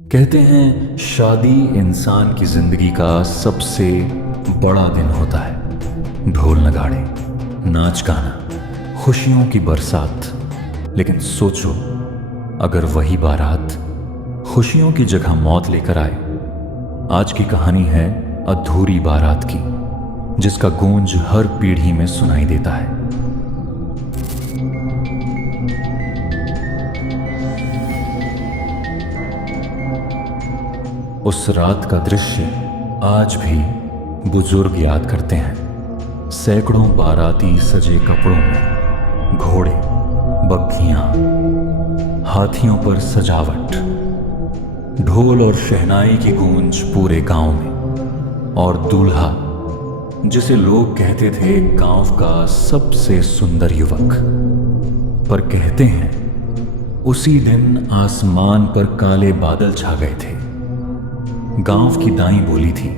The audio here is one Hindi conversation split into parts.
कहते हैं शादी इंसान की जिंदगी का सबसे बड़ा दिन होता है। ढोल नगाड़े, नाच गाना, खुशियों की बरसात। लेकिन सोचो, अगर वही बारात खुशियों की जगह मौत लेकर आए। आज की कहानी है अधूरी बारात की, जिसका गूंज हर पीढ़ी में सुनाई देता है। उस रात का दृश्य आज भी बुजुर्ग याद करते हैं। सैकड़ों बाराती सजे कपड़ों में, घोड़े, बग्घियां, हाथियों पर सजावट, ढोल और शहनाई की गूंज पूरे गांव में। और दूल्हा, जिसे लोग कहते थे गांव का सबसे सुंदर युवक। पर कहते हैं उसी दिन आसमान पर काले बादल छा गए थे। गांव की दाई बोली थी,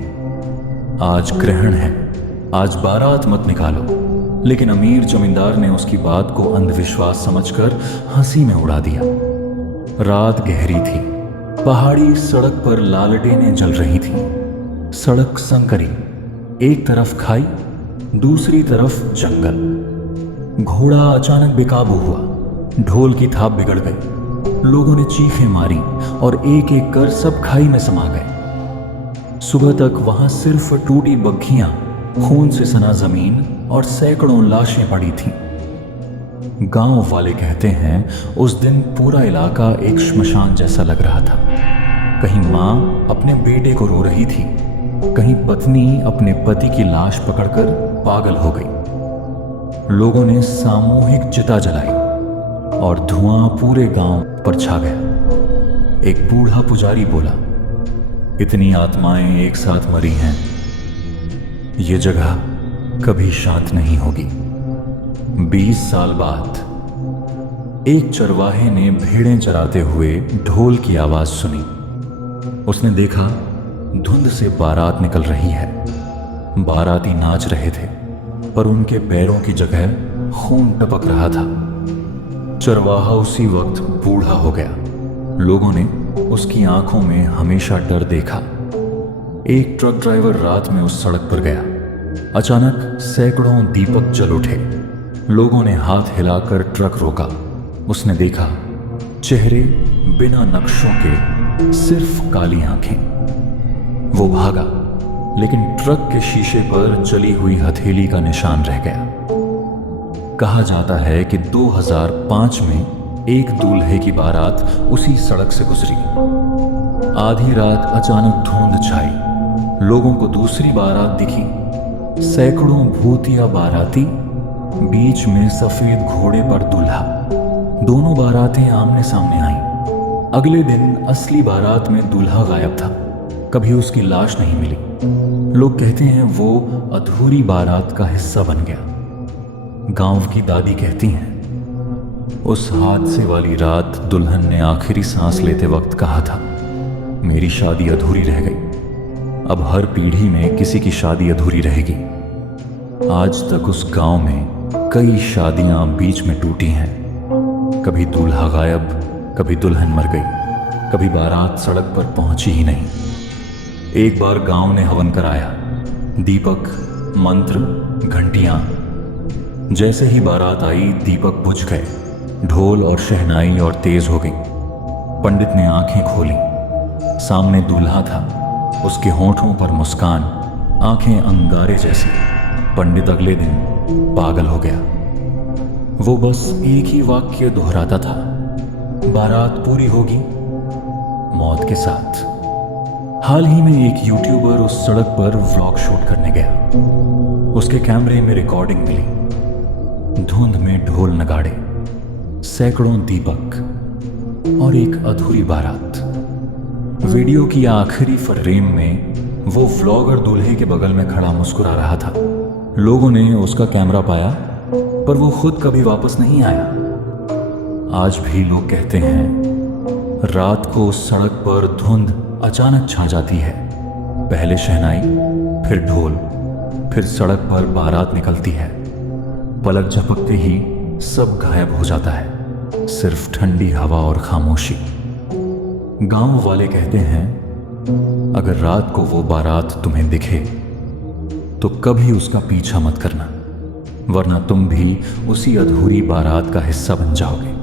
आज ग्रहण है, आज बारात मत निकालो। लेकिन अमीर जमींदार ने उसकी बात को अंधविश्वास समझकर हंसी में उड़ा दिया। रात गहरी थी, पहाड़ी सड़क पर लालटेनें जल रही थी। सड़क संकरी, एक तरफ खाई, दूसरी तरफ जंगल। घोड़ा अचानक बेकाबू हुआ, ढोल की थाप बिगड़ गई। लोगों ने चीखें मारी और एक एक कर सब खाई में समा गए। सुबह तक वहां सिर्फ टूटी बग्घियां, खून से सना जमीन और सैकड़ों लाशें पड़ी थीं। गांव वाले कहते हैं उस दिन पूरा इलाका एक श्मशान जैसा लग रहा था। कहीं मां अपने बेटे को रो रही थी, कहीं पत्नी अपने पति की लाश पकड़कर पागल हो गई। लोगों ने सामूहिक चिता जलाई और धुआं पूरे गांव पर छा गया। एक बूढ़ा पुजारी बोला, इतनी आत्माएं एक साथ मरी हैं, ये जगह कभी शांत नहीं होगी। 20 साल बाद एक चरवाहे ने भेड़ें चराते हुए ढोल की आवाज सुनी। उसने देखा धुंध से बारात निकल रही है। बाराती नाच रहे थे, पर उनके पैरों की जगह खून टपक रहा था। चरवाहा उसी वक्त बूढ़ा हो गया। लोगों ने उसकी आंखों में हमेशा डर देखा। एक ट्रक ड्राइवर रात में उस सड़क पर गया। अचानक सैकड़ों दीपक जल उठे। लोगों ने हाथ हिलाकर ट्रक रोका। उसने देखा चेहरे बिना नक्शों के, सिर्फ काली आंखें। वो भागा, लेकिन ट्रक के शीशे पर जली हुई हथेली का निशान रह गया। कहा जाता है कि 2005 में एक दूल्हे की बारात उसी सड़क से गुजरी। आधी रात अचानक धुंध छाई। लोगों को दूसरी बारात दिखी, सैकड़ों भूतिया बाराती, बीच में सफेद घोड़े पर दूल्हा। दोनों बारातें आमने सामने आईं। अगले दिन असली बारात में दूल्हा गायब था, कभी उसकी लाश नहीं मिली। लोग कहते हैं वो अधूरी बारात का हिस्सा बन गया। गांव की दादी कहती हैं, उस हादसे वाली रात दुल्हन ने आखिरी सांस लेते वक्त कहा था, मेरी शादी अधूरी रह गई। अब हर पीढ़ी में किसी की शादी अधूरी रहेगी। आज तक उस गांव में कई शादियां बीच में टूटी हैं। कभी दूल्हा गायब, कभी दुल्हन मर गई, कभी बारात सड़क पर पहुंची ही नहीं। एक बार गांव ने हवन कराया, दीपक, मंत्र, घंटियां। जैसे ही बारात आई, दीपक बुझ गए। ढोल और शहनाई और तेज हो गई। पंडित ने आंखें खोली। सामने दूल्हा था, उसके होठों पर मुस्कान, आंखें अंगारे जैसी। पंडित अगले दिन पागल हो गया। वो बस एक ही वाक्य दोहराता था, बारात पूरी होगी मौत के साथ। हाल ही में एक यूट्यूबर उस सड़क पर व्लॉग शूट करने गया। उसके कैमरे में रिकॉर्डिंग मिली। धुंध में ढोल नगाड़े, सैकड़ों दीपक और एक अधूरी बारात। वीडियो की आखिरी फ्रेम में वो व्लॉगर दूल्हे के बगल में खड़ा मुस्कुरा रहा था। लोगों ने उसका कैमरा पाया, पर वो खुद कभी वापस नहीं आया। आज भी लोग कहते हैं रात को उस सड़क पर धुंध अचानक छा जाती है। पहले शहनाई, फिर ढोल, फिर सड़क पर बारात निकलती है। पलक झपकते ही सब गायब हो जाता है, सिर्फ ठंडी हवा और खामोशी। गांव वाले कहते हैं अगर रात को वो बारात तुम्हें दिखे तो कभी उसका पीछा मत करना, वरना तुम भी उसी अधूरी बारात का हिस्सा बन जाओगे।